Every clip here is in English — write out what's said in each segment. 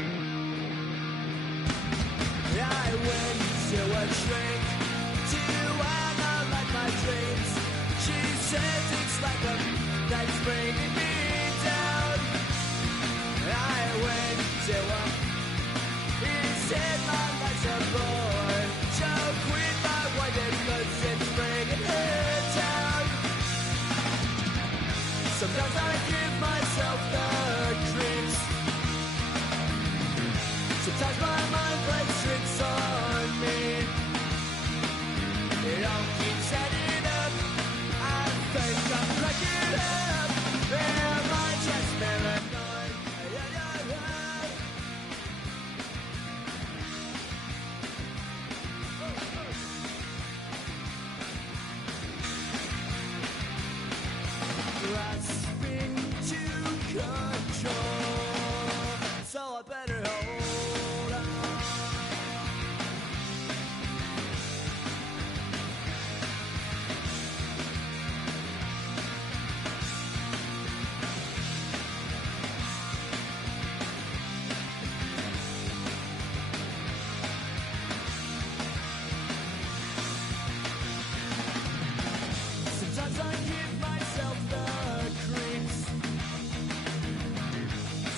I went to a shrink to analyze my dreams. She says it's like a that's bringing me down. I went to a he said my life's a bore. So quit my wife because it's bringing her down. Sometimes I give myself the creeps. Sometimes my mind plays tricks on me. It all keeps adding up. I think I'm cracking up. Am I just paranoid? Grasping to control, so I better hold on. Sometimes I give myself the creeps.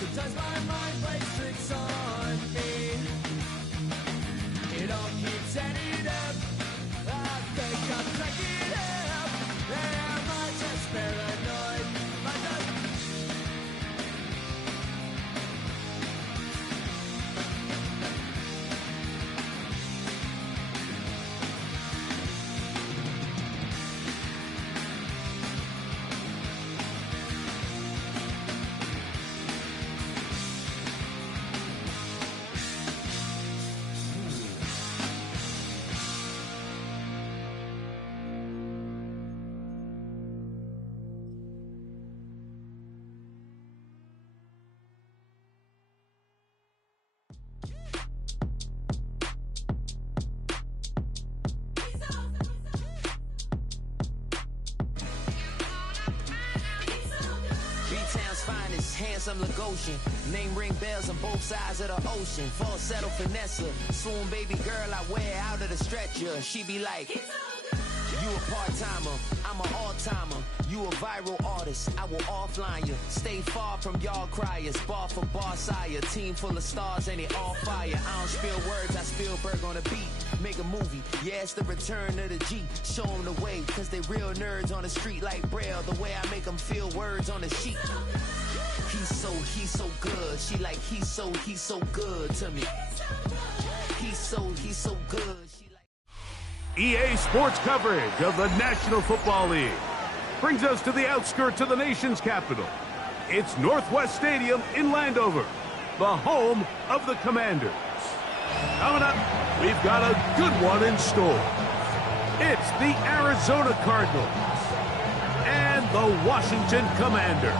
Sometimes my mind plays tricks on me. It all keeps adding up. I think I'm cracking up. Am I just paranoid? I don't B-Town's finest, handsome Lagosian. Name ring bells on both sides of the ocean. Falsetto finesse, swoon baby girl I wear out of the stretcher. She be like, you a part-timer, I'm an all-timer. You a viral artist, I will offline you. Stay far from y'all criers, bar for bar sire. Team full of stars and it all fire. I don't spill words, I Spielberg on the beat. Make a movie, yeah, it's the return of the G. Show them the way, cause they real nerds on the street like Braille. The way I make them feel words on the sheet. He's so good. She like, he's so good to me. He's so good. She like EA Sports coverage of the National Football League brings us to the outskirts of the nation's capital. It's Northwest Stadium in Landover, the home of the Commanders. Coming up, we've got a good one in store. It's the Arizona Cardinals and the Washington Commanders.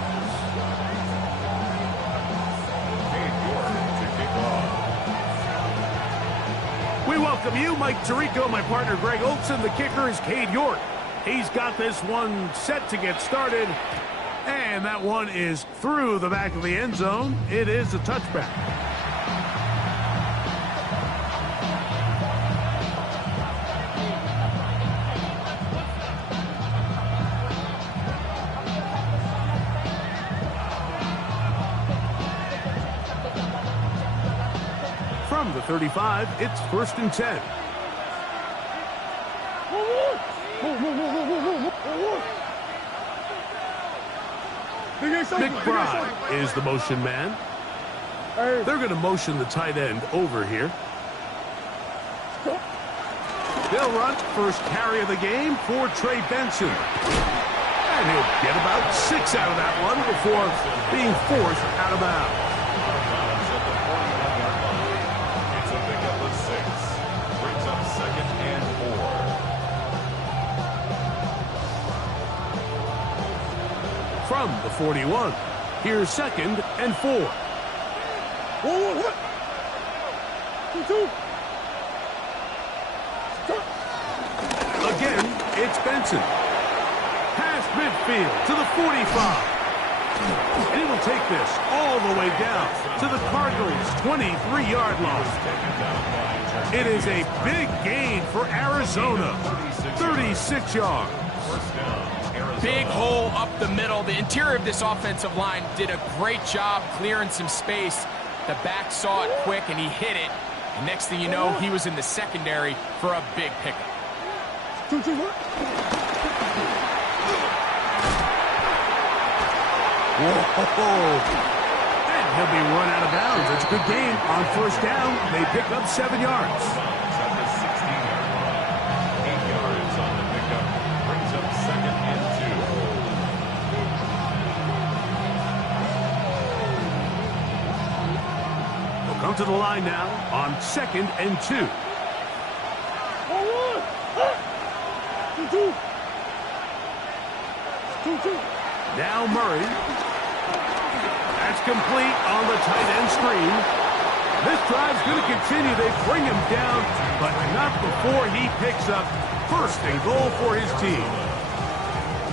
We welcome you, Mike Tirico, my partner Greg Olson. The kicker is Cade York. He's got this one set to get started, and that one is through the back of the end zone. It is a touchback. From the 35, it's 1st and 10. McBride is the motion man. They're going to motion the tight end over here. They'll run first carry of the game for Trey Benson. And he'll get about 6 out of that one before being forced out of bounds. It's a pickup of 6. Brings up 2nd and 4. From the 41, here's 2nd and 4. Again, it's Benson. Past midfield to the 45. And it'll take this all the way down to the Cardinals' 23-yard line. It is a big gain for Arizona. 36 yards. Big hole up the middle. The interior of this offensive line did a great job clearing some space. The back saw it quick, and he hit it. And next thing you know, he was in the secondary for a big pickup. Whoa. And he'll be run out of bounds. It's a good game. On first down, they pick up 7 yards. At the 16-yard line. 8 yards on the pickup. Brings up second and 2. We'll come to the line now on 2nd and 2. Now Murray. That's complete on the tight end screen. This drive's going to continue. They bring him down, but not before he picks up first and goal for his team.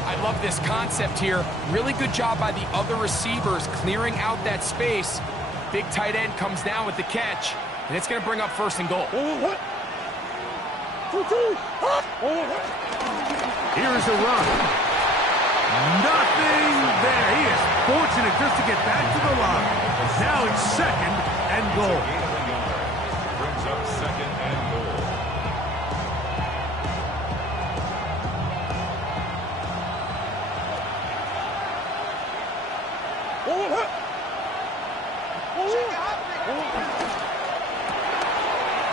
I love this concept here. Really good job by the other receivers clearing out that space. Big tight end comes down with the catch, and it's going to bring up first and goal. Here's a run. Nothing there. He is fortunate just to get back to the line. Now it's second and goal. Brings up second and goal.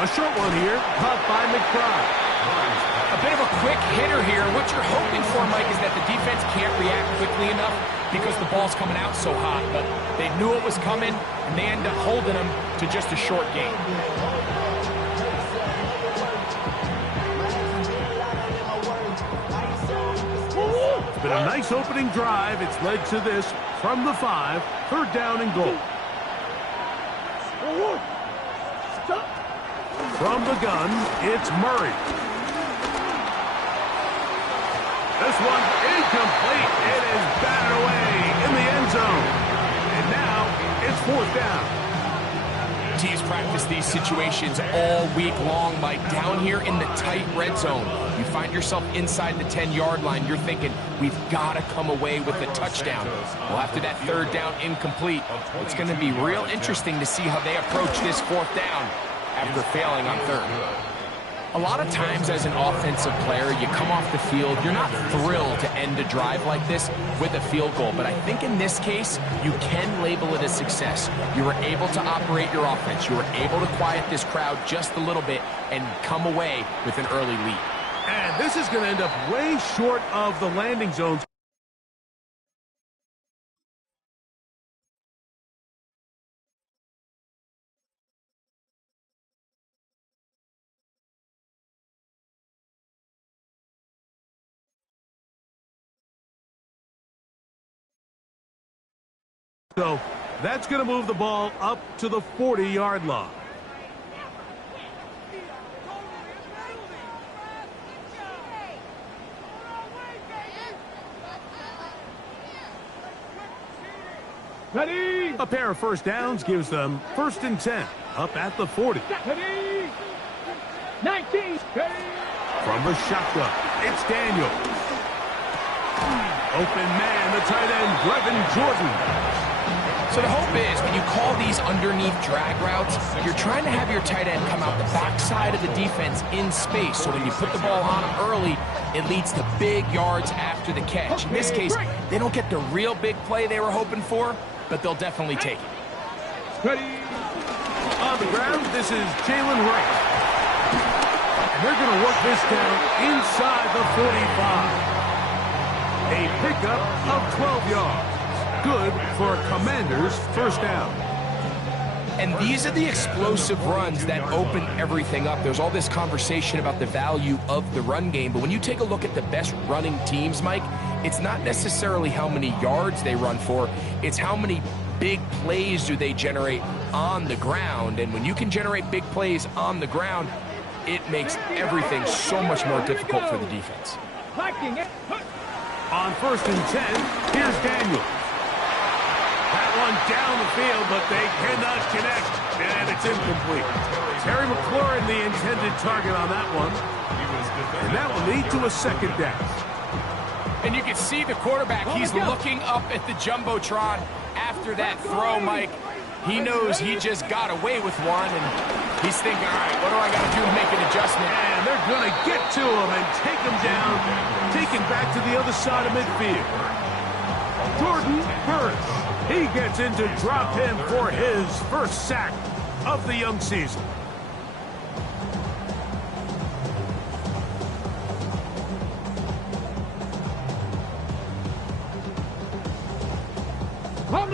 A short one here, caught by McBride. A bit of a quick hitter here. What you're hoping for, Mike, is that the defense can't react quickly enough because the ball's coming out so hot. But they knew it was coming, and they end up holding them to just a short gain. It's been a nice opening drive. It's led to this from the 5, 3rd down and goal. From the gun, it's Murray. This one incomplete. It is batted away in the end zone. And now it's 4th down. Teams practice these situations all week long. Like down here in the tight red zone, you find yourself inside the 10-yard line. You're thinking, we've got to come away with a touchdown. Well, after that 3rd down incomplete, it's going to be real interesting to see how they approach this 4th down after failing on 3rd. A lot of times as an offensive player, you come off the field, you're not thrilled to end a drive like this with a field goal. But I think in this case, you can label it a success. You were able to operate your offense. You were able to quiet this crowd just a little bit and come away with an early lead. And this is going to end up way short of the landing zones. So that's going to move the ball up to the 40-yard line. Ready. A pair of first downs gives them 1st and 10 up at the 40. Ready. 19. Ready. From the shotgun, it's Daniel. Open man, the tight end, Brevin Jordan. So the hope is when you call these underneath drag routes, you're trying to have your tight end come out the backside of the defense in space. So when you put the ball on him early, it leads to big yards after the catch. In this case, they don't get the real big play they were hoping for, but they'll definitely take it. Ready. On the ground, this is Jalen Wright. And they're going to work this down inside the 45. A pickup of 12 yards. Good for a Commander's first down. And these are the explosive runs that open everything up. There's all this conversation about the value of the run game, but when you take a look at the best running teams, Mike, it's not necessarily how many yards they run for, it's how many big plays do they generate on the ground. And when you can generate big plays on the ground, it makes everything so much more difficult for the defense. On 1st and 10, here's Daniel. one down the field, but they cannot connect, and it's incomplete. Terry McLaurin, the intended target on that one, and that will lead to a second down. And you can see the quarterback, he's looking up at the Jumbotron after that throw, Mike. He knows he just got away with one, and he's thinking, all right, what do I got to do to make an adjustment? And they're going to get to him and take him down, take him back to the other side of midfield. Jordan Burris, he gets into drop him for his first sack of the young season.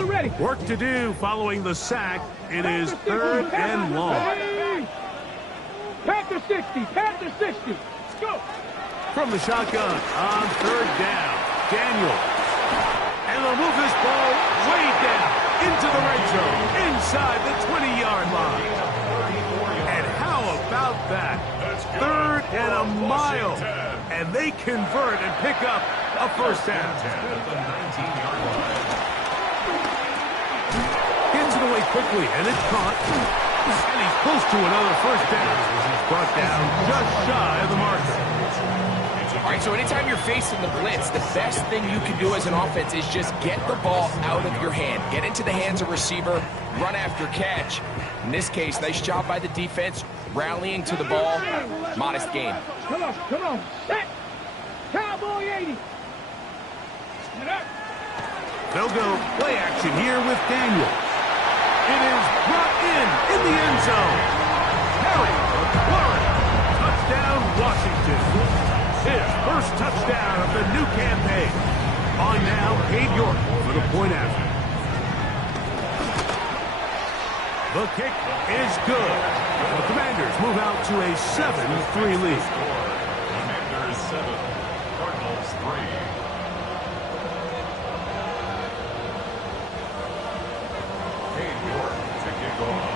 Ready. Work to do following the sack. It is third and long. Panther 60, Panther 60. Let's go. From the shotgun on third down, Daniel. And they'll move this ball way down into the red zone, inside the 20-yard line. And how about that? Third and a mile. And they convert and pick up a first down. Gets it away quickly, and it's caught. And he's close to another first down. He's brought down just shy of the marker. All right, so anytime you're facing the blitz, the best thing you can do as an offense is just get the ball out of your hand. Get into the hands of receiver, run after catch. In this case, nice job by the defense, rallying to the ball. Modest gain. Come on. Set. Cowboy 80. They'll go play action here with Daniel. It is brought in the end zone. Harry McLaurin. Touchdown, Washington. His first touchdown of the new campaign. On now, Cade York for the point after. The kick is good. The Commanders move out to a 7-3 lead. Commanders 7, Cardinals 3.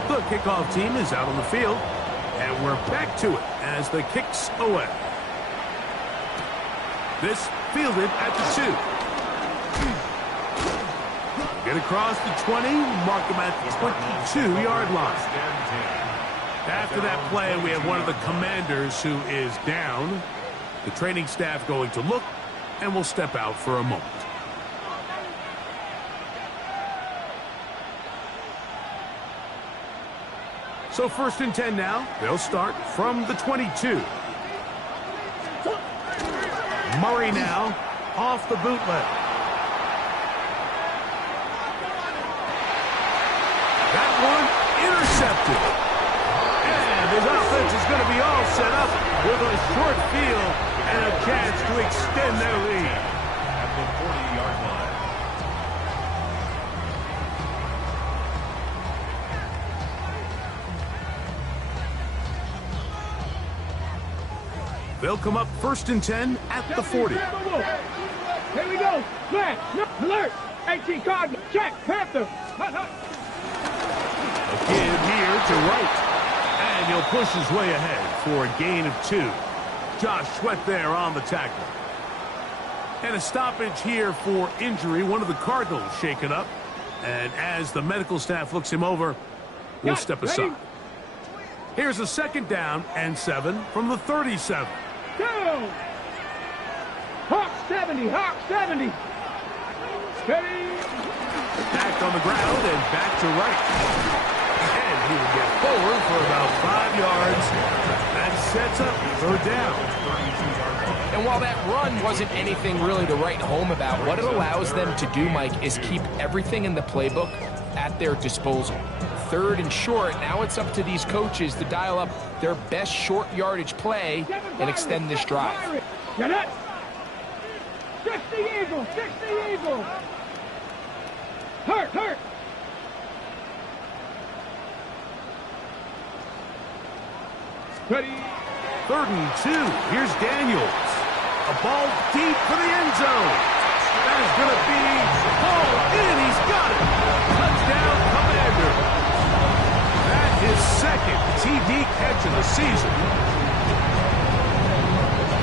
The kickoff team is out on the field, and we're back to it as the kick's away. This fielded at the 2. Get across the 20, mark them at the 22-yard line. After that play, we have one of the Commanders who is down. The training staff going to look, and will step out for a moment. So 1st and 10 now. They'll start from the 22. Murray now off the bootleg. That one intercepted. And his offense is going to be all set up with a short field and a chance to extend their lead. At the 40-yard line. They'll come up 1st and 10 at the 40. Here we go. Flash. Alert. 18 Cardinals. Check. Panther. Again here to right. And he'll push his way ahead for a gain of 2. Josh Sweat there on the tackle. And a stoppage here for injury. One of the Cardinals shaken up. And as the medical staff looks him over, we'll step aside. Here's a 2nd down and 7 from the 37. Go! Hawk 70, Hawk 70. Steady. Back on the ground and back to right. And he will get forward for about 5 yards. That sets up 3rd down. And while that run wasn't anything really to write home about, what it allows them to do, Mike, is keep everything in the playbook at their disposal. 3rd and short, now it's up to these coaches to dial up their best short yardage play and extend this drive. Get it. 60 Eagles, 60 Eagles. Hurt. Ready. 3rd and 2. Here's Daniels. A ball deep for the end zone. That is going to be hauled in. He's got it. Touchdown, Commander. His 2nd TD catch of the season.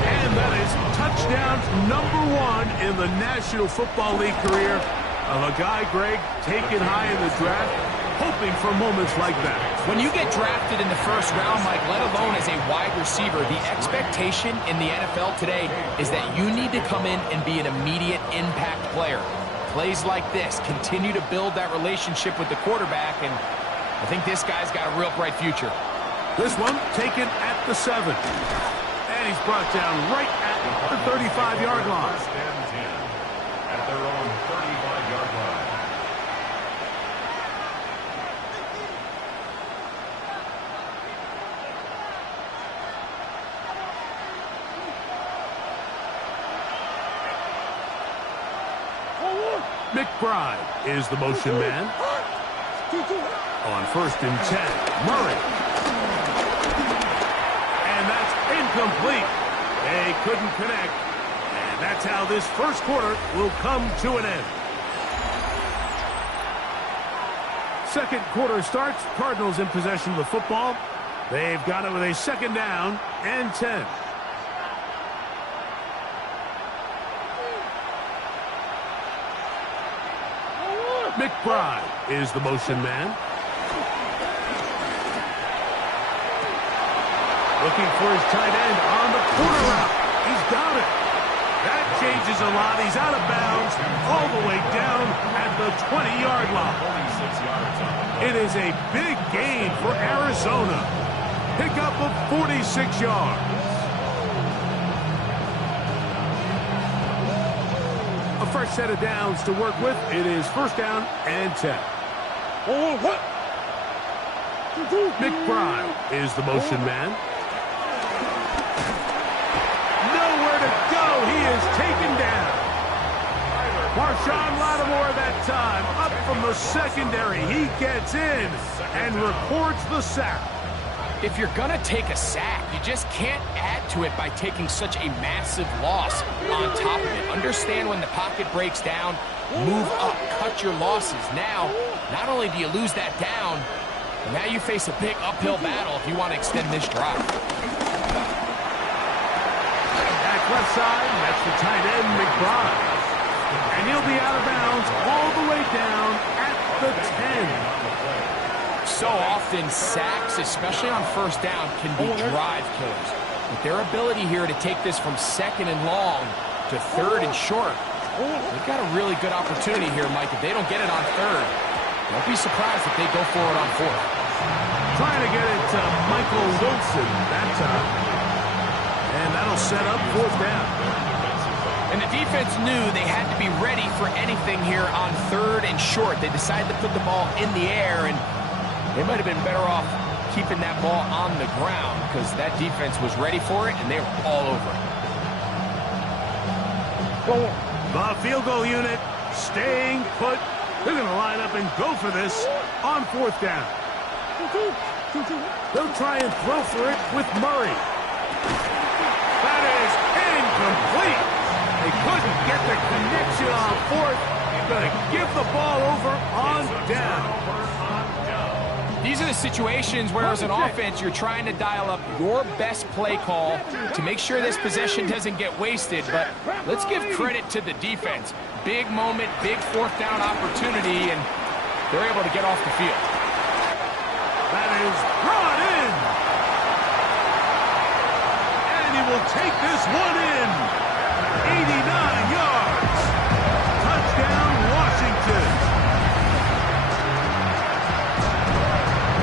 And that is touchdown number 1 in the National Football League career. A of a guy, Greg, taken high in the draft, hoping for moments like that. When you get drafted in the first round, Mike, let alone as a wide receiver, the expectation in the NFL today is that you need to come in and be an immediate impact player. Plays like this continue to build that relationship with the quarterback, and I think this guy's got a real bright future. This one taken at the 7. And he's brought down right at the 35-yard line. First and 10 at their own 35-yard line. McBride is the motion man. On first and 10, Murray. And that's incomplete. They couldn't connect. And that's how this first quarter will come to an end. Second quarter starts. Cardinals in possession of the football. They've got it with a second down and 10. McBride is the motion man. Looking for his tight end on the corner route. He's got it. That changes a lot. He's out of bounds all the way down at the 20-yard line. 46 yards on the play. It is a big gain for Arizona. Pickup of 46 yards. A fresh set of downs to work with. It is first down and 10. McBride is the motion man. Nowhere to go. He is taken down. Marshawn Lattimore that time up from the secondary. He gets in and records the sack. If you're going to take a sack, you just can't add to it by taking such a massive loss on top of it. Understand when the pocket breaks down, move up, cut your losses. Now, not only do you lose that down, but now you face a big uphill battle if you want to extend this drive. Back left side, that's the tight end, McBride. And he'll be out of bounds all the way down at the 10. So often, sacks, especially on first down, can be drive killers. But their ability here to take this from second and long to third and short, they've got a really good opportunity here, Mike. If they don't get it on third, don't be surprised if they go for it on fourth. Trying to get it to Michael Wilson that time. And that'll set up fourth down. And the defense knew they had to be ready for anything here on third and short. They decided to put the ball in the air, and they might have been better off keeping that ball on the ground because that defense was ready for it, and they were all over it. The field goal unit staying put. They're going to line up and go for this on fourth down. They'll try and throw for it with Murray. That is incomplete. They couldn't get the connection on fourth. Going to give the ball over on down. These are the situations where, as an offense, you're trying to dial up your best play call to make sure this possession doesn't get wasted. But let's give credit to the defense. Big moment, big fourth down opportunity, and they're able to get off the field. That is brought in. And he will take this one in. 89 yards. Touchdown, Washington.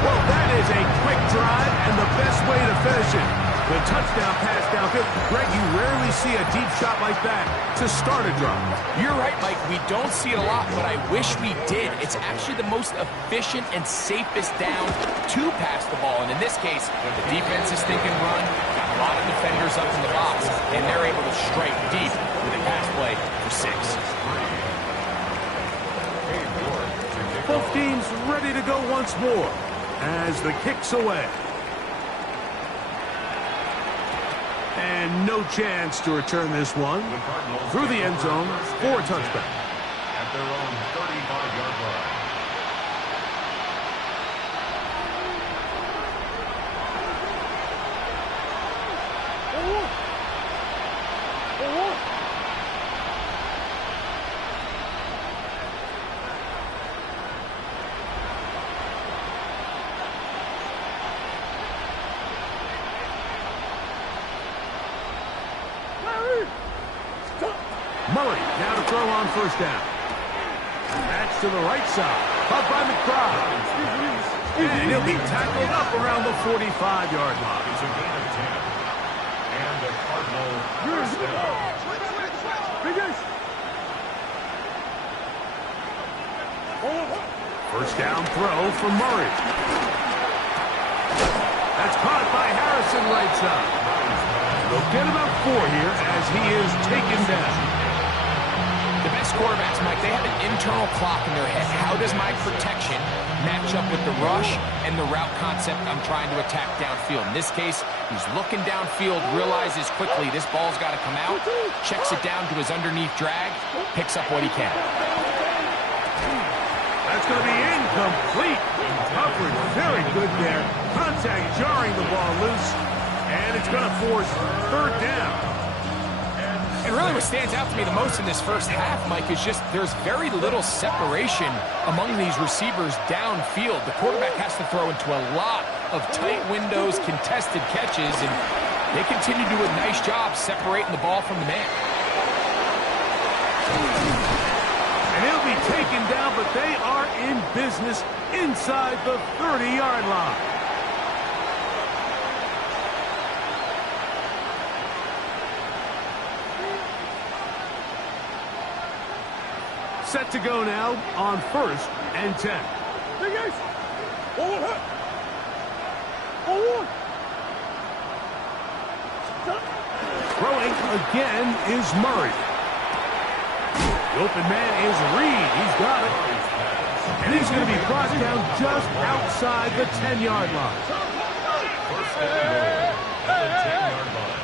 Well, that is a quick drive and the best way to finish it. The touchdown pass downfield. Greg, you rarely see a deep shot like that to start a drive. You're right, Mike. We don't see it a lot, but I wish we did. It's actually the most efficient and safest down to pass the ball. And in this case, the defense is thinking run, got a lot of defenders up in the box, and they're able to strike deep with a pass play for 6. Both teams ready to go once more as the kick's away. And no chance to return this one through the end zone for a touchback. At their own 35-yard line. Murray now to throw on first down. That's to the right side. Caught by McBride. And he'll be tackled up around the 45-yard line. It's a gain of 10. And the Cardinal first down. First down throw for Murray. That's caught by Harrison right side. They'll get about 4 here as he is taken down. The best quarterbacks, Mike, they have an internal clock in their head. How does my protection match up with the rush and the route concept I'm trying to attack downfield? In this case, he's looking downfield, realizes quickly this ball's got to come out, checks it down to his underneath drag, picks up what he can. That's going to be incomplete. Coverage very good there. Contact jarring the ball loose, and it's going to force third down. And really what stands out to me the most in this first half, Mike, is just there's very little separation among these receivers downfield. The quarterback has to throw into a lot of tight windows, contested catches, and they continue to do a nice job separating the ball from the man. And he'll be taken down, but they are in business inside the 30-yard line. Set to go now on first and 10. Throwing again is Murray. The open man is Reed. He's got it. And he's going to be brought down just outside the 10-yard line. First and goal at the 10-yard line.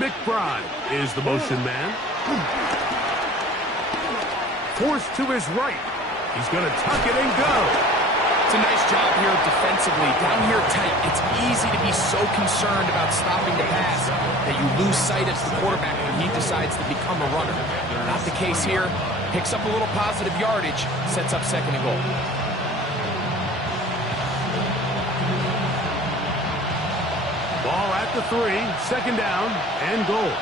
McBride is the motion man. Forced to his right. He's going to tuck it and go. It's a nice job here defensively. Down here tight, it's easy to be so concerned about stopping the pass that you lose sight of the quarterback when he decides to become a runner. Not the case here. Picks up a little positive yardage, sets up second and goal. Ball at the 3, second down and goal.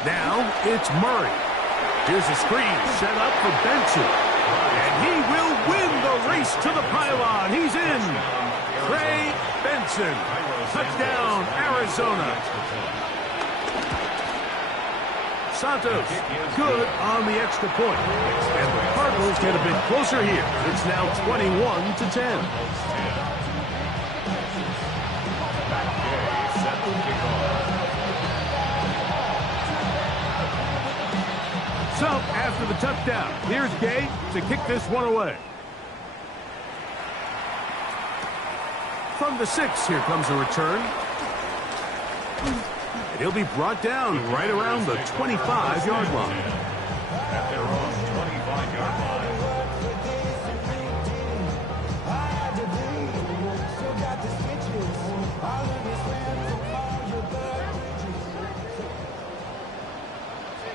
Now it's Murray. Here's a screen set up for Benson. And he will win the race to the pylon. He's in. Trey Benson. Touchdown, Arizona. Santos, good on the extra point. And the Cardinals get a bit closer here. It's now 21-10. So, after the touchdown, here's Gay to kick this one away. From the 6, here comes a return. And he'll be brought down right around the 25-yard line. At their own 25-yard line.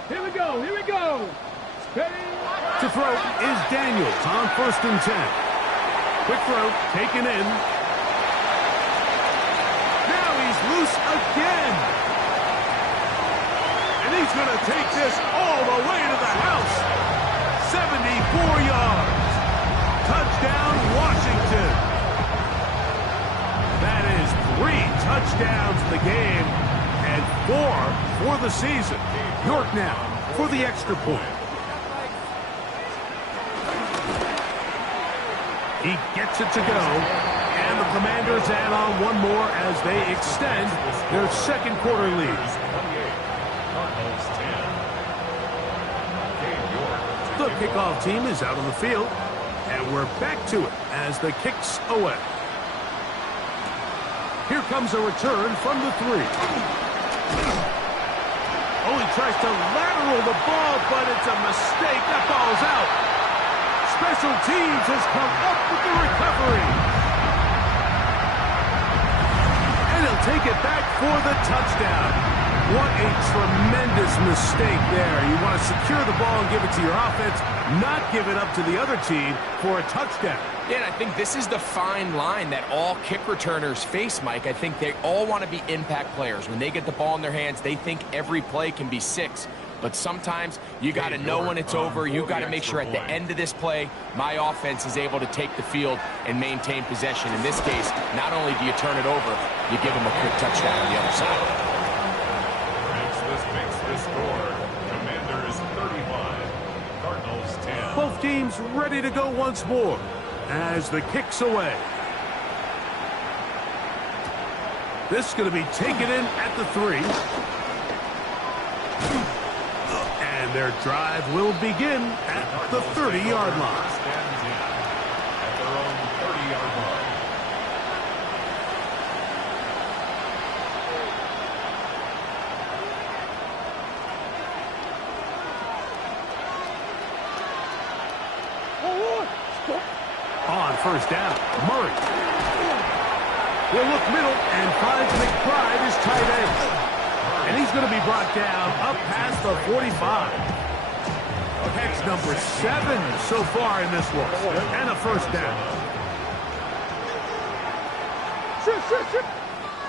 Here we go, here we go. To throw is Daniels on first and 10. Quick throw, taken in. Now he's loose again. And he's going to take this all the way to the house. 74 yards. Touchdown, Washington. That is 3 touchdowns in the game and 4 for the season. York now for the extra point. He gets it to go, and the Commanders add on one more as they extend their second quarter lead. The kickoff team is out on the field, and we're back to it as the kick's away. Here comes a return from the 3. Oh, he tries to lateral the ball, but it's a mistake. That ball's out. Special teams has come up with the recovery. And he'll take it back for the touchdown. What a tremendous mistake there. You want to secure the ball and give it to your offense, not give it up to the other team for a touchdown. Yeah, and I think this is the fine line that all kick returners face, Mike. I think they all want to be impact players. When they get the ball in their hands, they think every play can be 6. But sometimes you got to know when it's over. You got to make sure at the end of this play, my offense is able to take the field and maintain possession. In this case, not only do you turn it over, you give them a quick touchdown on the other side. Makes this score. Commanders 35, Cardinals 10. Both teams ready to go once more as the kick's away. This is going to be taken in at the 3. And their drive will begin at the 30-yard line. At their own 30-yard line. On first down, Murray. He'll look middle and finds McBride, his tight end. And he's going to be brought down up past the 45. Catch number 7 so far in this one. And a first down.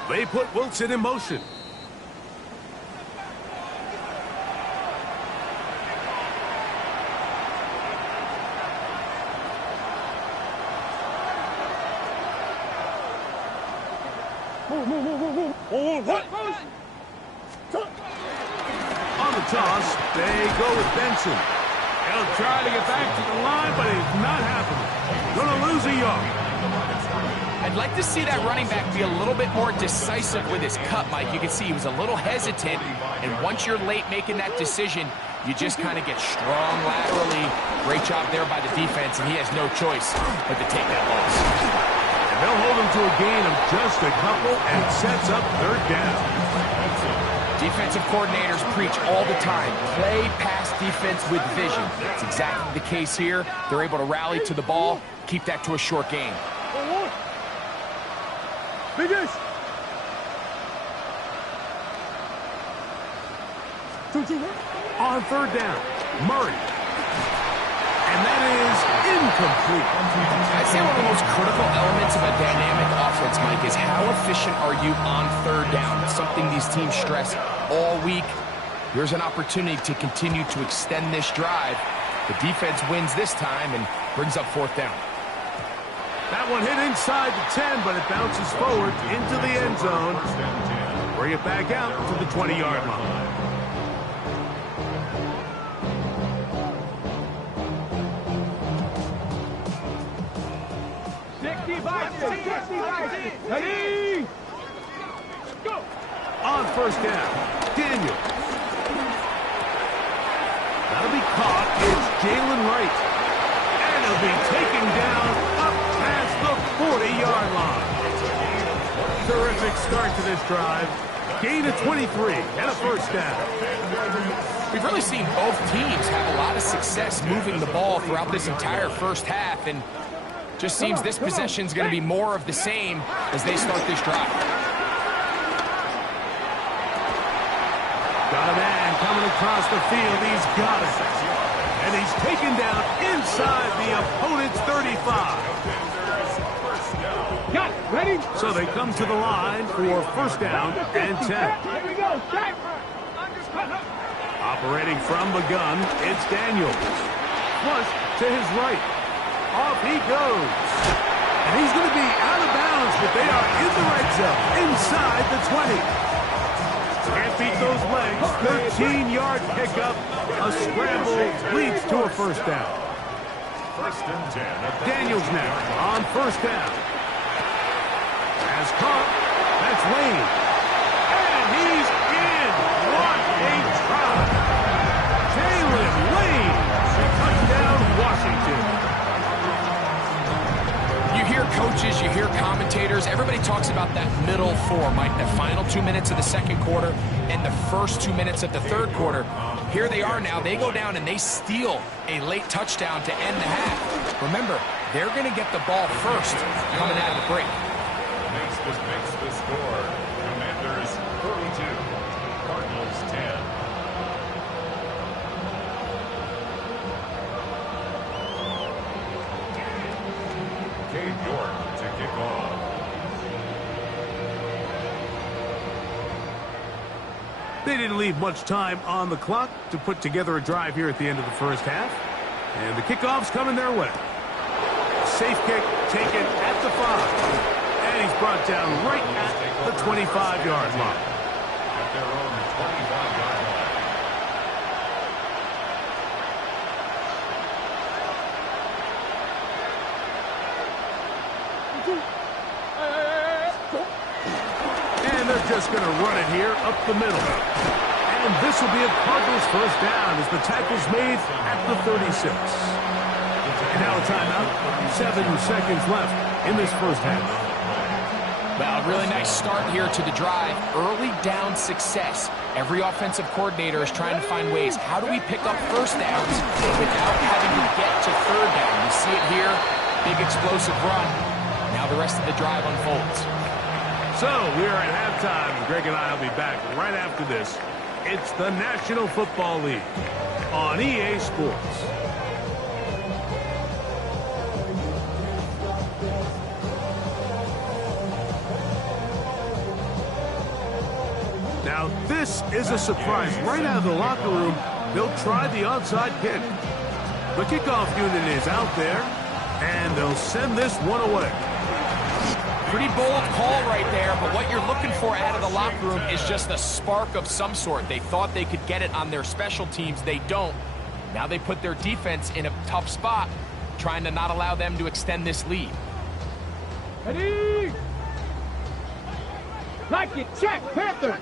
They put Wilson in motion. On the toss, they go with Benson. He'll try to get back to the line, but it's not happening. Gonna lose a yard. I'd like to see that running back be a little bit more decisive with his cut, Mike. You can see he was a little hesitant, and once you're late making that decision, you just kind of get strong laterally. Great job there by the defense, and he has no choice but to take that loss. And they'll hold him to a gain of just a couple and sets up third down. Defensive coordinators preach all the time, play pass defense with vision. It's exactly the case here. They're able to rally to the ball, keep that to a short gain. On third down, Murray. And that is incomplete. I'd say one of the most critical elements of a dynamic offense, Mike, is how efficient are you on third down? It's something these teams stress all week. Here's an opportunity to continue to extend this drive. The defense wins this time and brings up fourth down. That one hit inside the 10, but it bounces forward into the end zone. Bring it back out to the 20-yard line. Ready? Go! On first down, Daniel. That'll be caught. It's Jalen Wright. And he'll be taken down up past the 40-yard line. Terrific start to this drive. Gain of 23 and a first down. We've really seen both teams have a lot of success moving the ball throughout this entire first half, and just seems this possession is going to be more of the same as they start this drive. Got a man coming across the field. He's got it. And he's taken down inside the opponent's 35. Got it. Ready? So they come to the line for first down and 10. Here we go. Set. Operating from the gun, it's Daniels. Flush to his right. Off he goes. And he's going to be out of bounds, but they are in the red zone, inside the 20. Can't beat those legs. 13-yard pickup. A scramble leads to a first down. First and 10. Daniels now on first down. Has caught. That's Lane. And he's in. What a try. Jalen Lane. Touchdown, Washington. You hear coaches, you hear commentators, everybody talks about that middle four, Mike, the final 2 minutes of the second quarter and the first 2 minutes of the third quarter. Here they are now. They go down and they steal a late touchdown to end the half. Remember, they're going to get the ball first coming out of the break. Makes the score. Commanders 42, Cardinals kickoff. They didn't leave much time on the clock to put together a drive here at the end of the first half. And the kickoff's coming their way. Safe kick taken at the 5. And he's brought down right at the 25-yard line. At their own 25-yard line. And they're just going to run it here up the middle. And this will be a Cardinals first down as the tackle's made at the 36. And now a timeout. 7 seconds left in this first half. Well, a really nice start here to the drive. Early down success. Every offensive coordinator is trying to find ways. How do we pick up first downs without having to get to third down? You see it here. Big explosive run. Now the rest of the drive unfolds. So we are at halftime, and Greg and I will be back right after this. It's the National Football League on EA Sports. Now, this is a surprise. Right out of the locker room, they'll try the onside kick. The kickoff unit is out there, and they'll send this one away. Pretty bold call right there, but what you're looking for out of the locker room is just a spark of some sort. They thought they could get it on their special teams. They don't. Now they put their defense in a tough spot, trying to not allow them to extend this lead. Ready? Like it. Check. Panther.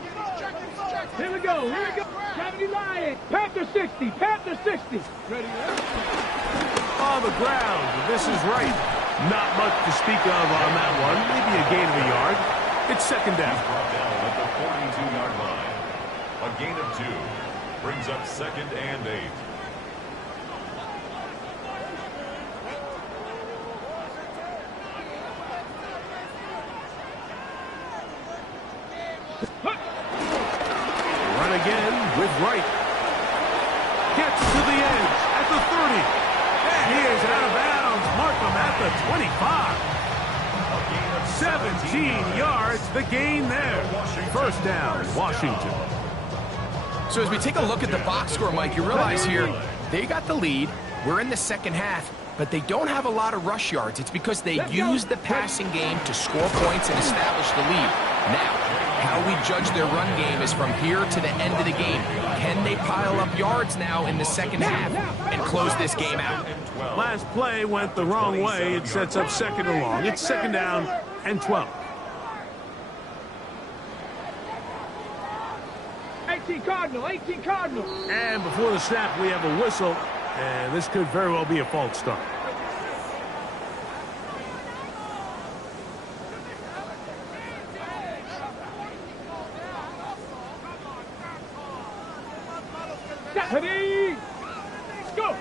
Here we go. Here we go. 79. Panther 60. Panther 60. Ready? On the ground. This is right. Not much to speak of on that one. Maybe a gain of a yard. It's second down. Brought down at the 42-yard line. A gain of 2 brings up 2nd and 8. Run again with Wright. Gets to the edge at the 30. And he is out of bounds. Mark him at the 25. 17 yards, the gain there. First down, Washington. So as we take a look at the box score, Mike, you realize here they got the lead. We're in the second half, but they don't have a lot of rush yards. It's because they use the passing game to score points and establish the lead. Now, how we judge their run game is from here to the end of the game. Can they pile up yards now in the second half and close this game out? Last play went the wrong way. It sets up second and long. It's second down and 12. 18 Cardinal. 18 Cardinal. And before the snap, we have a whistle. And this could very well be a false start. Ready? Go.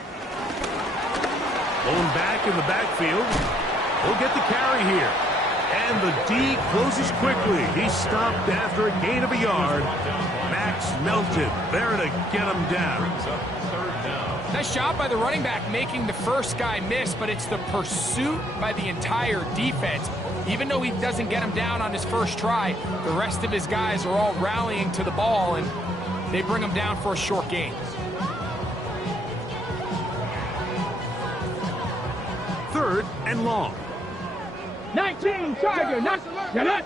Going back in the backfield. He'll get the carry here. And the D closes quickly. He stopped after a gain of a yard. Max Melton there to get him down. Nice job by the running back making the first guy miss, but it's the pursuit by the entire defense. Even though he doesn't get him down on his first try, the rest of his guys are all rallying to the ball, and they bring him down for a short gain. Third and long. 19 Tiger. Get up.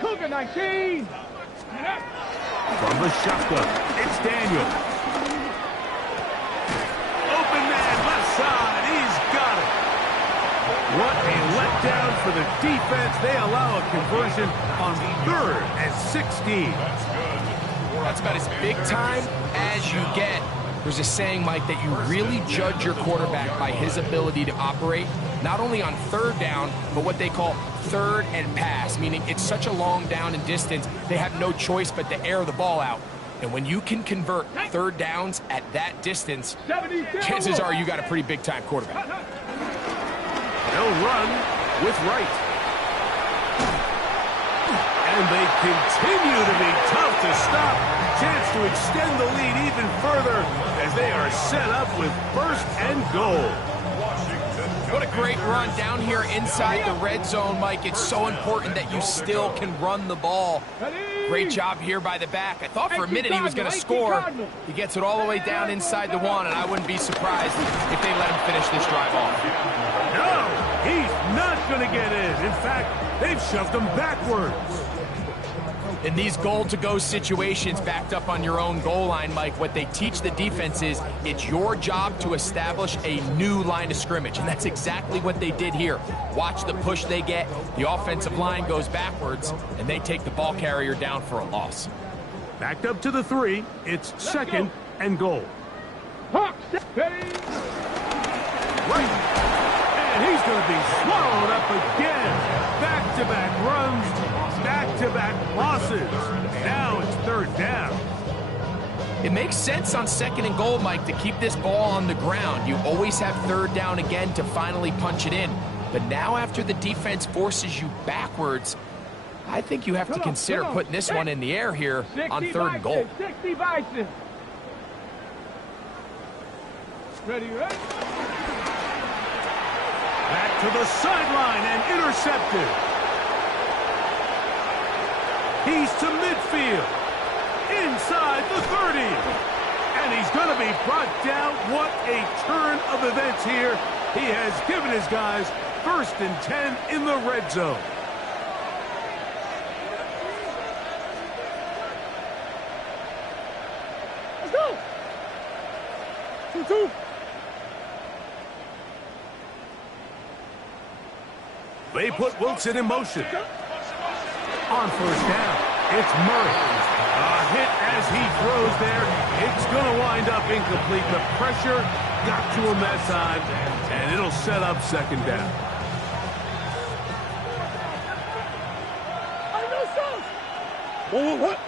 Cougar 19. From the shotgun, it's Daniel. Open man, left side. He's got it. What a letdown for the defense. They allow a conversion on 3rd and 16. That's about as big time as you get. There's a saying, Mike, that you really judge your quarterback by his ability to operate, not only on 3rd down, but what they call 3rd and pass, meaning it's such a long down and distance, they have no choice but to air the ball out. And when you can convert 3rd downs at that distance, chances are you got a pretty big-time quarterback. They'll run with Wright. And they continue to be tough to stop. Chance to extend the lead even further as they are set up with 1st and goal. What a great run down here inside the red zone, Mike. It's so important that you still can run the ball. Great job here by the back. I thought for a minute he was going to score. He gets it all the way down inside the one, and I wouldn't be surprised if they let him finish this drive off. No, he's not going to get in. In fact, they've shoved him backwards. In these goal-to-go situations backed up on your own goal line, Mike, what they teach the defense is it's your job to establish a new line of scrimmage, and that's exactly what they did here. Watch the push they get. The offensive line goes backwards, and they take the ball carrier down for a loss. Backed up to the 3. It's second and goal. Hawks, Right. And he's going to be swallowed up again. Back-to-back runs, back-to-back losses. Now it's third down. It makes sense on second and goal, Mike, to keep this ball on the ground. You always have third down again to finally punch it in. But now after the defense forces you backwards, I think you have to consider putting this one in the air here on third and goal. 60 Bison. Ready? Back to the sideline and intercepted. He's to midfield. Inside the 30. And he's going to be brought down. What a turn of events here. He has given his guys 1st and 10 in the red zone. Let's go. 2-2. They put Wilson in motion. On first down, it's Murray. A hit as he throws there. It's going to wind up incomplete. The pressure got to him that time, and it'll set up second down. What?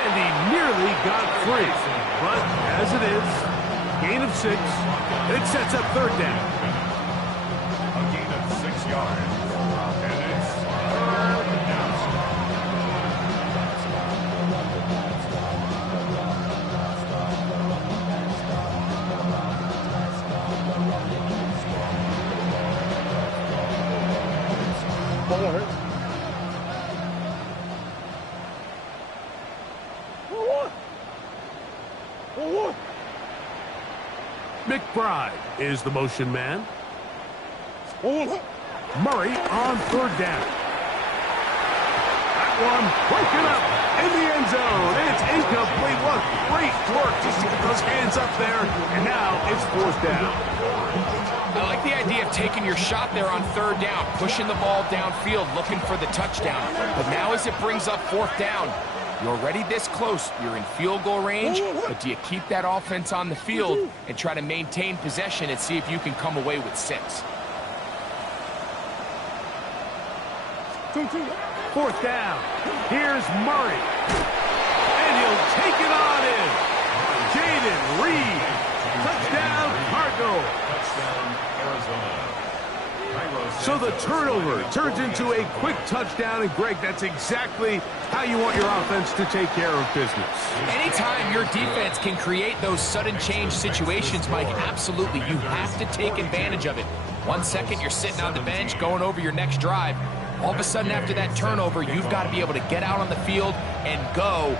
And he nearly got free. But as it is, gain of 6. It sets up third down. A gain of 6 yards. And it's third down. McBride is the motion man. Murray on third down. That one broken up in the end zone. It's incomplete. What great work just to get those hands up there. And now it's 4th down. I like the idea of taking your shot there on third down, pushing the ball downfield, looking for the touchdown. But now as it brings up 4th down, you're already this close. You're in field goal range, but do you keep that offense on the field and try to maintain possession and see if you can come away with 6? 4th down. Here's Murray. And he'll take it on in. Jaden Reed. Touchdown, Cardinals. Touchdown, Arizona. So the turnover turns into a quick touchdown. And, Greg, that's exactly how you want your offense to take care of business. Anytime your defense can create those sudden change situations, Mike, absolutely, you have to take advantage of it. 1 second, you're sitting on the bench, going over your next drive. All of a sudden, after that turnover, you've got to be able to get out on the field and go.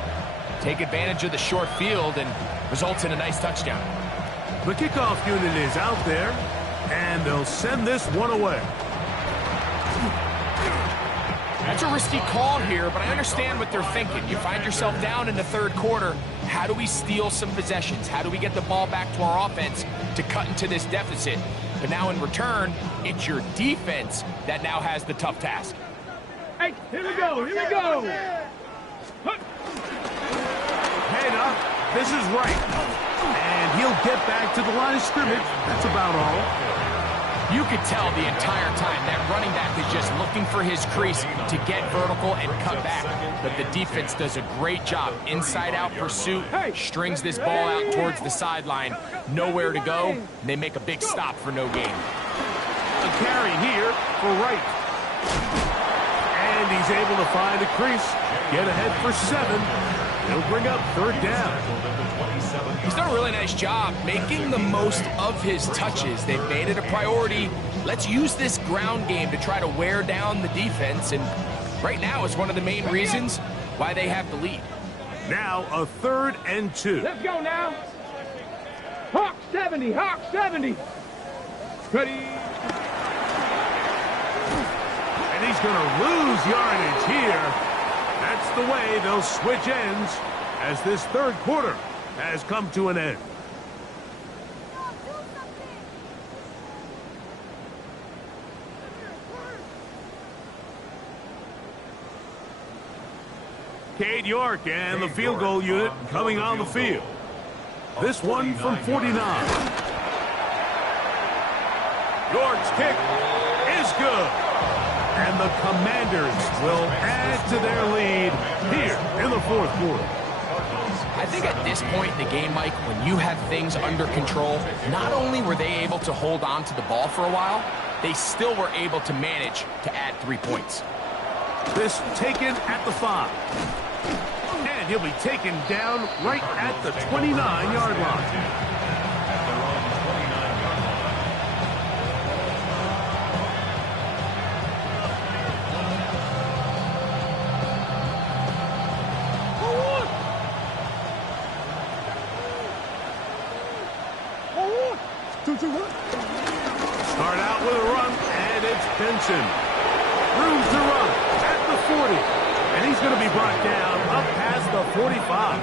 Take advantage of the short field and results in a nice touchdown. The kickoff unit is out there, and they'll send this one away. That's a risky call here, but I understand what they're thinking. You find yourself down in the third quarter. How do we steal some possessions? How do we get the ball back to our offense to cut into this deficit? But now in return, it's your defense that now has the tough task. Hey, here we go. Head up. This is right. And he'll get back to the line of scrimmage. That's about all. You could tell the entire time that running back is just looking for his crease to get vertical and cut back. But the defense does a great job. Inside-out pursuit, strings this ball out towards the sideline. Nowhere to go, and they make a big stop for no gain. A carry here for Wright. And he's able to find a crease. Get ahead for 7. He'll bring up third down. He's done a really nice job making the most of his touches. They've made it a priority. Let's use this ground game to try to wear down the defense, and right now it's one of the main reasons why they have the lead. Now a 3rd and 2. Let's go now. Hawk 70, Hawk 70. Ready. And he's going to lose yardage here. That's the way they'll switch ends as this 3rd quarter has come to an end. Cade York and the field goal unit coming on the field. This one from 49. York's kick is good. And the Commanders will add to their lead here in the 4th quarter. I think at this point in the game, Mike, when you have things under control, not only were they able to hold on to the ball for a while, they still were able to manage to add 3 points. This taken at the 5. And he'll be taken down right at the 29-yard line. Start out with a run, and it's Benson. Room to run at the 40. And he's going to be brought down up past the 45.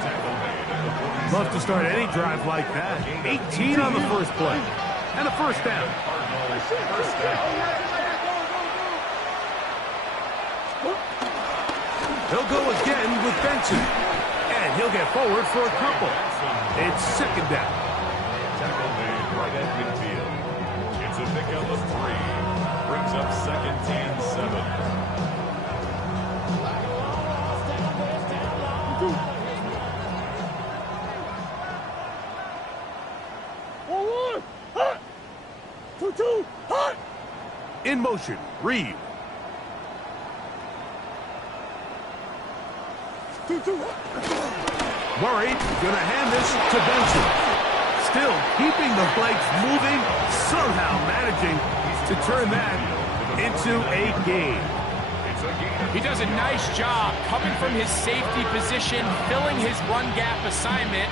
Love to start any drive like that. 18 on the first play. And a first down. He'll go again with Benson. And he'll get forward for a couple. It's 2nd down. Tackle made right at midfield. It's a pickup of 3. Brings up 2nd and 7. In motion, Reed. Murray going to hand this to Benson. Still keeping the legs moving, somehow managing to turn that into a gain. He does a nice job coming from his safety position, filling his run gap assignment,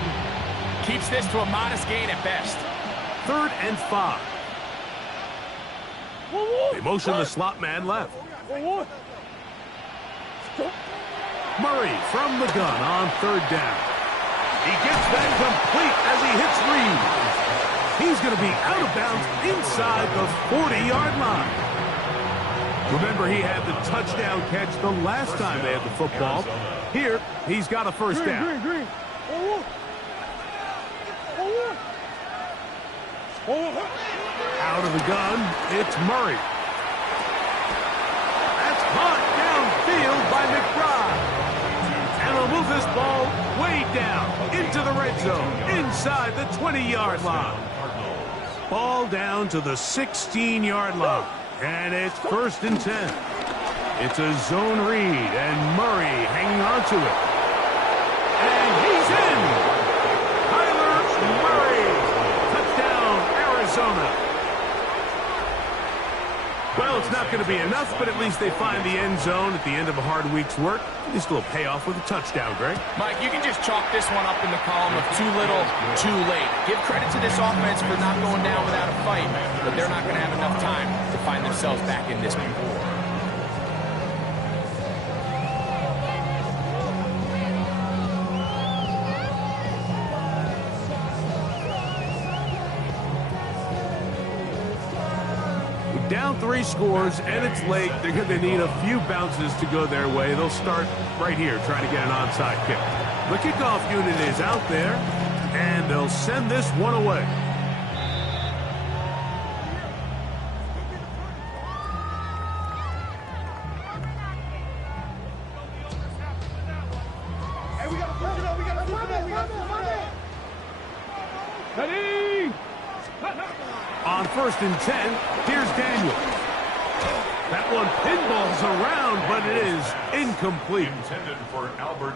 keeps this to a modest gain at best. 3rd and 5. They motion the slot man left. Murray from the gun on 3rd down. He gets that complete as he hits Reed. He's going to be out of bounds inside the 40-yard line. Remember, he had the touchdown catch the last time they had the football. Here, he's got a first down. Out of the gun, it's Murray. That's caught downfield by McBride. And they'll move this ball way down into the red zone, inside the 20-yard line. Ball down to the 16-yard line. And it's 1st and 10. It's a zone read, and Murray hanging on to it. And he's in! Kyler Murray! Touchdown, Arizona! Well, it's not going to be enough, but at least they find the end zone at the end of a hard week's work. Just a little payoff with a touchdown, Greg. Mike, you can just chalk this one up in the column of too little, too late. Give credit to this offense for not going down without a fight, but they're not going to have enough time to find themselves back in this one. Down 3 scores, and it's late. They're going to need a few bounces to go their way. They'll start right here trying to get an onside kick. The kickoff unit is out there, and they'll send this one away. On 1st and 10, here's Daniels. That one pinballs around, but it is incomplete.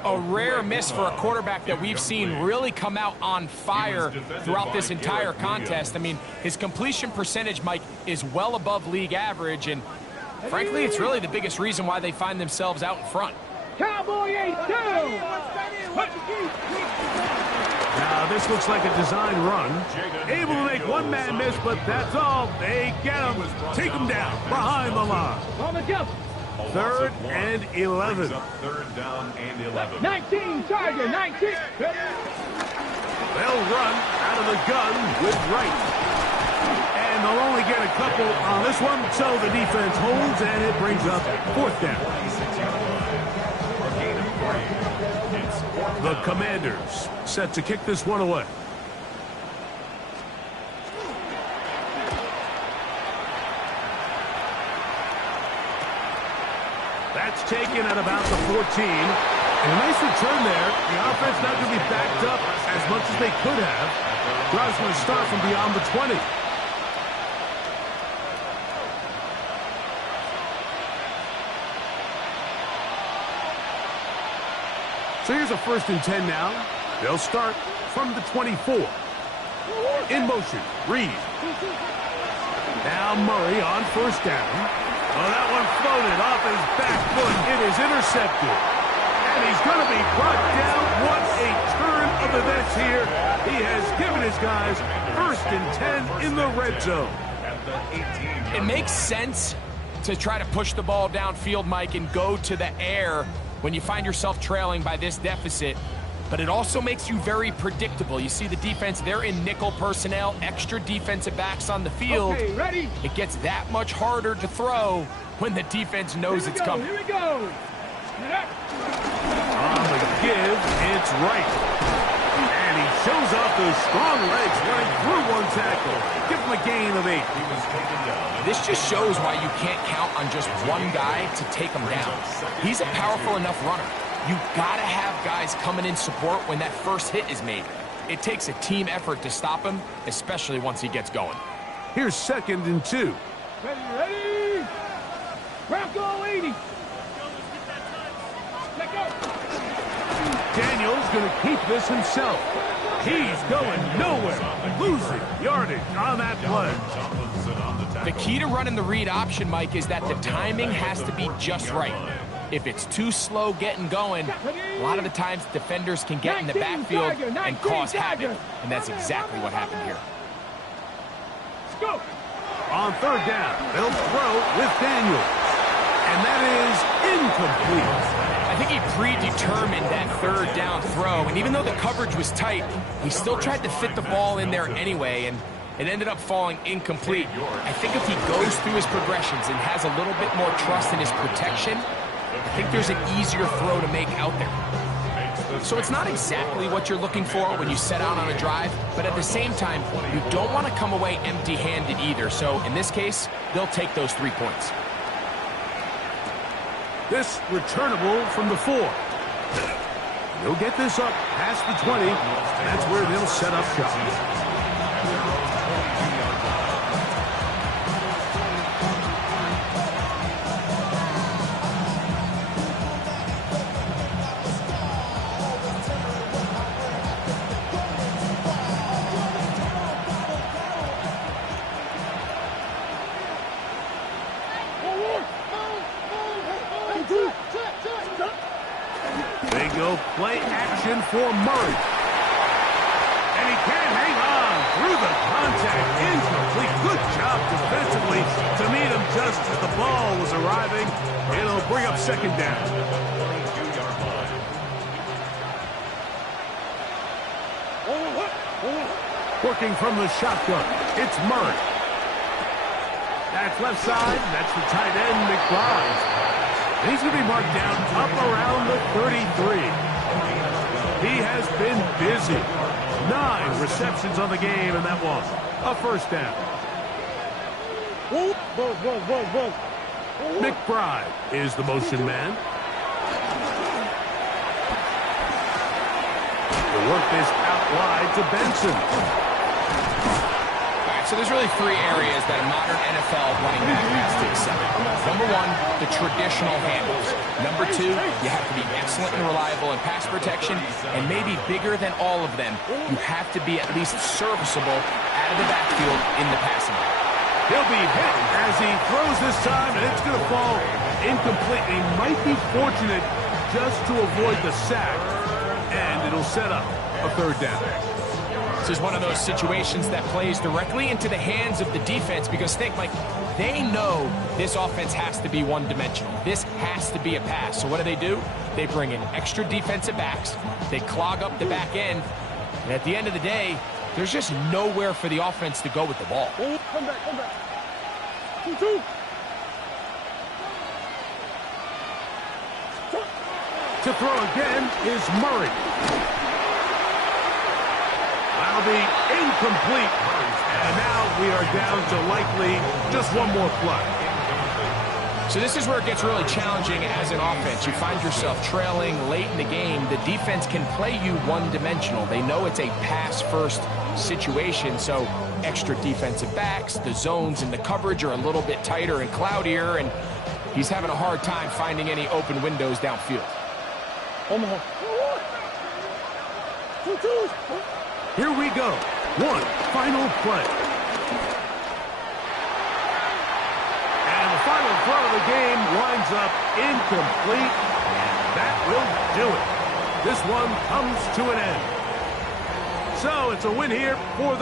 A rare miss for a quarterback that we've seen really come out on fire throughout this entire contest. I mean, his completion percentage, Mike, is well above league average, and frankly, it's really the biggest reason why they find themselves out in front. Cowboy 8-2. Now, this looks like a design run. Able to make one man miss, but that's all. They get him. Take him down behind the line. On the jump. 3rd and 11. Third down and 11. 19, Tiger, 19. They'll run out of the gun with Wright. And they'll only get a couple on this one, so the defense holds, and it brings up 4th down. The Commanders set to kick this one away. That's taken at about the 14. And a nice return there. The offense not going to be backed up as much as they could have. Drive's going to start from beyond the 20. So here's a 1st and 10 now. They'll start from the 24. In motion, Reed. Now Murray on 1st down. Oh, that one floated off his back foot. It is intercepted. And he's going to be brought down. What a turn of events here. He has given his guys 1st and 10 in the red zone. It makes sense to try to push the ball downfield, Mike, and go to the air when you find yourself trailing by this deficit. But it also makes you very predictable. You see the defense, they're in nickel personnel, extra defensive backs on the field. Okay, ready? It gets that much harder to throw when the defense knows it's coming. Here we go. On the give, it's Wright. And he shows off those strong legs running through one tackle. Give him a gain of 8. This just shows why you can't count on just one guy to take him down. He's a powerful enough runner. You gotta have guys coming in support when that first hit is made. It takes a team effort to stop him, especially once he gets going. Here's 2nd and 2. Ready? Bronco 80. Let go. Daniel's going to keep this himself. He's going nowhere. Losing yardage on that play. The key to running the read option, Mike, is that the timing has to be just right. If it's too slow getting going, a lot of the times defenders can get in the backfield and cause havoc. And that's exactly what happened here. Let's go. On 3rd down, they'll throw with Daniels. And that is incomplete. I think he predetermined that 3rd down throw, and even though the coverage was tight, he still tried to fit the ball in there anyway, and it ended up falling incomplete. I think if he goes through his progressions and has a little bit more trust in his protection, I think there's an easier throw to make out there. So it's not exactly what you're looking for when you set out on a drive, but at the same time, you don't want to come away empty-handed either. So in this case, they'll take those 3 points. This returnable from the 4. They'll get this up past the 20. That's where they'll set up shop. They go play action for Murray. And he can't hang on through the contact. Incomplete. Good job defensively to meet him just as the ball was arriving. It'll bring up 2nd down. Working from the shotgun, it's Murray. That's left side. That's the tight end, McBride. And he's going to be marked down up around the 33. He has been busy. 9 receptions on the game, and that was a 1st down. McBride is the motion man. They work this out wide to Benson. All right, So there's really three areas that a modern NFL running back has to excel. Number one, the traditional handles. Number two, you have to be excellent and reliable in pass protection. And maybe bigger than all of them, you have to be at least serviceable out of the backfield in the passing game. He'll be hit as he throws this time, and it's going to fall incomplete. He might be fortunate just to avoid the sack, and it'll set up a third down. This is one of those situations that plays directly into the hands of the defense because think, Mike, they know this offense has to be one-dimensional. This has to be a pass. So what do? They bring in extra defensive backs. They clog up the back end. And at the end of the day, there's just nowhere for the offense to go with the ball. Come back. 2-2. To throw again is Murray. That'll be incomplete. And now we are down to likely just one more play. So this is where it gets really challenging as an offense. You find yourself trailing late in the game. The defense can play you one-dimensional. They know it's a pass-first situation, so extra defensive backs, the zones and the coverage are a little bit tighter and cloudier, and he's having a hard time finding any open windows downfield. Omaha. 2-2. Here we go. One final play. And the final throw of the game winds up incomplete, and that will do it. This one comes to an end. So it's a win here for the